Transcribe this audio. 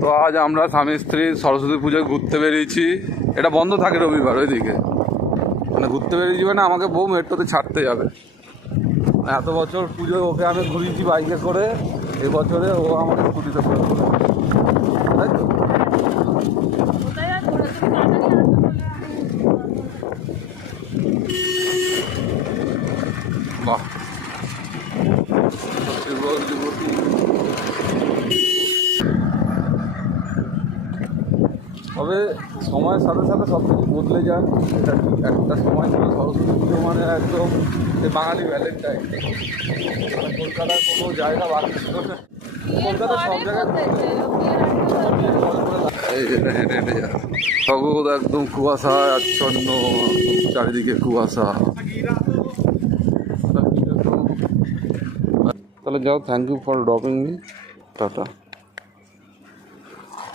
তো আজ আমরা স্বামী স্ত্রী সরস্বতী পুজোয় ঘুরতে বেরিয়েছি। এটা বন্ধ থাকে রবিবার ওইদিকে, মানে ঘুরতে বেরিয়েছি মানে আমাকে বউ মেট্রোতে ছাড়তে যাবে। এত বছর পুজোয় ওকে আমি ঘুরিয়েছি বাইকে করে, এবছরে ও আমাকে স্কুটিতে করে, তাই তো? বাহ, তবে সময়ের সাথে সাথে সব কিছু বদলে যায়। এটা একটা সময় ছিল সরস্বতী পুজো মানে একদম বাঙালি ভ্যালেন্টাইন, মানে কলকাতার কোনো জায়গা বাকি ছিল না, কলকাতার সব জায়গায় হেঁটে হেঁটে যায়। জগৎ একদম কুয়াশায় আচ্ছন্ন, চারিদিকে কুয়াশা। তাহলে যাও, thank you for dropping me, tata.